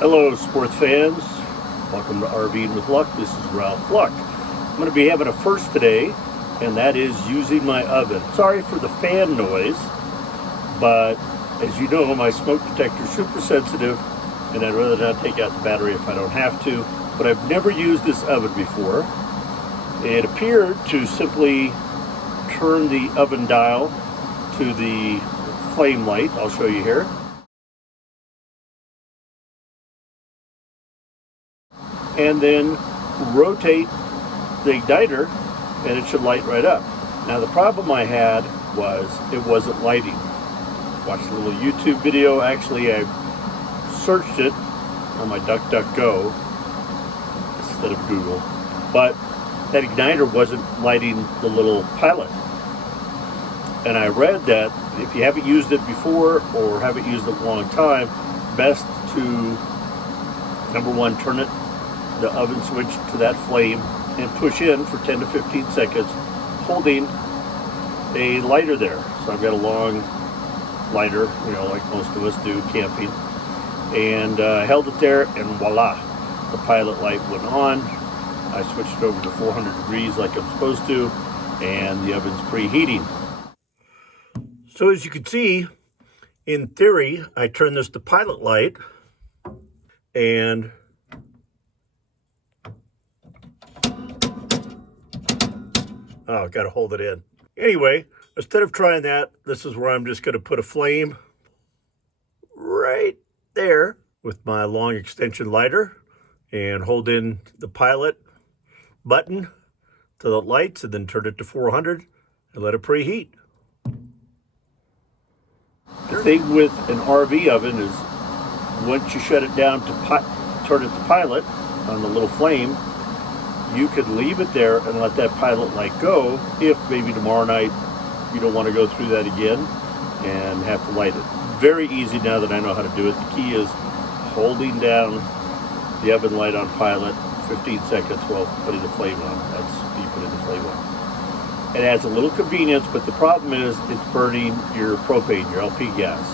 Hello sports fans, welcome to RV'ing with Luck. This is Ralph Luck. I'm going to be having a first today, and that is using my oven. Sorry for the fan noise, but as you know, my smoke detector is super sensitive, and I'd rather not take out the battery if I don't have to. But I've never used this oven before. It appeared to simply turn the oven dial to the flame light. I'll show you here. And then rotate the igniter and it should light right up. Now the problem I had was it wasn't lighting. Watched a little YouTube video. Actually, I searched it on my DuckDuckGo instead of Google, but that igniter wasn't lighting the little pilot. And I read that if you haven't used it before or haven't used it in a long time, best to, number one, turn the oven switch to that flame and push in for 10 to 15 seconds holding a lighter there. So I've got a long lighter, like most of us do camping, and held it there, and voila, the pilot light went on. I switched it over to 400 degrees like I'm supposed to, and the oven's preheating. So as you can see, in theory, I turn this to pilot light, and oh, got to hold it in. Anyway, instead of trying that, this is where I'm just going to put a flame right there with my long extension lighter and hold in the pilot button to the lights and then turn it to 400 and let it preheat. The thing with an RV oven is once you shut it down to turn it to pilot on the little flame, you could leave it there and let that pilot light go if maybe tomorrow night you don't want to go through that again and have to light it. Very easy now that I know how to do it. The key is holding down the oven light on pilot 15 seconds while putting the flame on. That's me putting the flame on. It adds a little convenience, but the problem is it's burning your propane, your LP gas.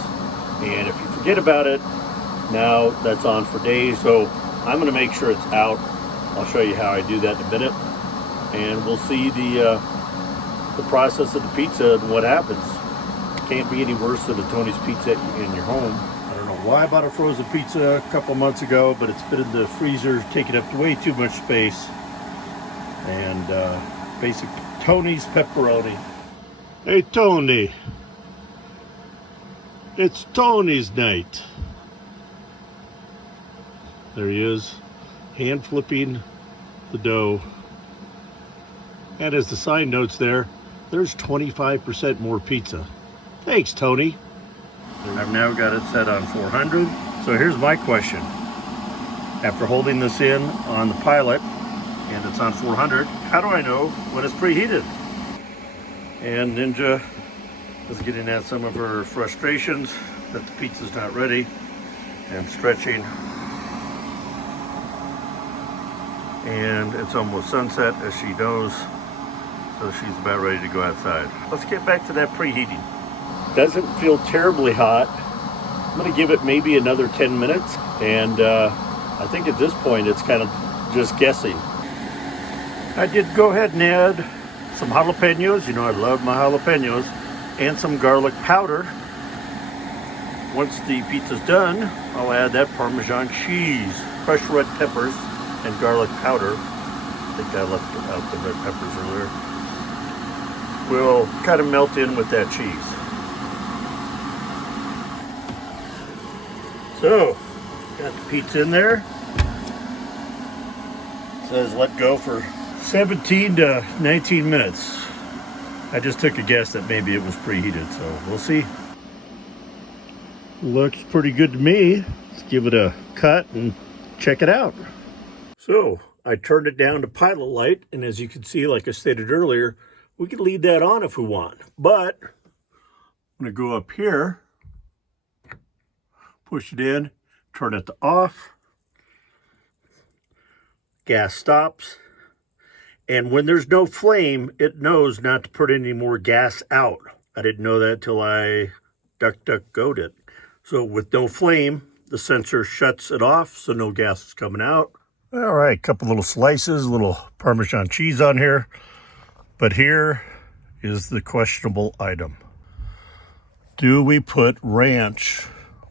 And if you forget about it, now that's on for days. So I'm going to make sure it's out. I'll show you how I do that in a minute, and we'll see the process of the pizza and what happens. Can't be any worse than a Tony's Pizza in your home. I don't know why I bought a frozen pizza a couple months ago, but it's been in the freezer, taking up way too much space. And basic Tony's pepperoni. Hey Tony, it's Tony's night. There he is, hand flipping the dough. And as the sign notes there, there's 25% more pizza. Thanks, Tony. I've now got it set on 400. So here's my question. After holding this in on the pilot, and it's on 400, how do I know when it's preheated? And Ninja is getting at some of her frustrations that the pizza's not ready, and stretching. And it's almost sunset, as she knows, so she's about ready to go outside. Let's get back to that preheating. Doesn't feel terribly hot. I'm going to give it maybe another 10 minutes, and I think at this point it's kind of just guessing. I did go ahead and add some jalapenos. I love my jalapenos, and some garlic powder. Once the pizza's done, I'll add that Parmesan cheese, crushed red peppers, and garlic powder. I think I left out the red peppers earlier. Will kind of melt in with that cheese. So, got the pizza in there. It says let go for 17 to 19 minutes. I just took a guess that maybe it was preheated, so we'll see. Looks pretty good to me. Let's give it a cut and check it out. So I turned it down to pilot light, and as you can see, like I stated earlier, we could leave that on if we want, but I'm going to go up here, push it in, turn it to off, gas stops, and when there's no flame, it knows not to put any more gas out. I didn't know that till I DuckDuckGo'd it. So with no flame, the sensor shuts it off so no gas is coming out. All right, couple little slices, a little Parmesan cheese on here. But here is the questionable item. Do we put ranch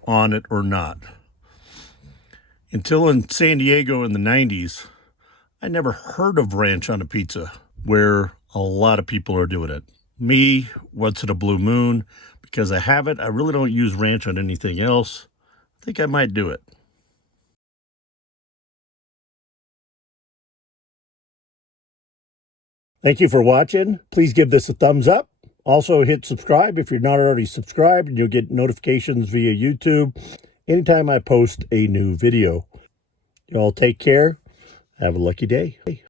on it or not? Until in San Diego in the 90s, I never heard of ranch on a pizza, where a lot of people are doing it. Me, once in a blue moon, because I have it, I really don't use ranch on anything else. I think I might do it. Thank you for watching. Please give this a thumbs up. Also hit subscribe if you're not already subscribed, and you'll get notifications via YouTube anytime I post a new video. Y'all take care. Have a lucky day.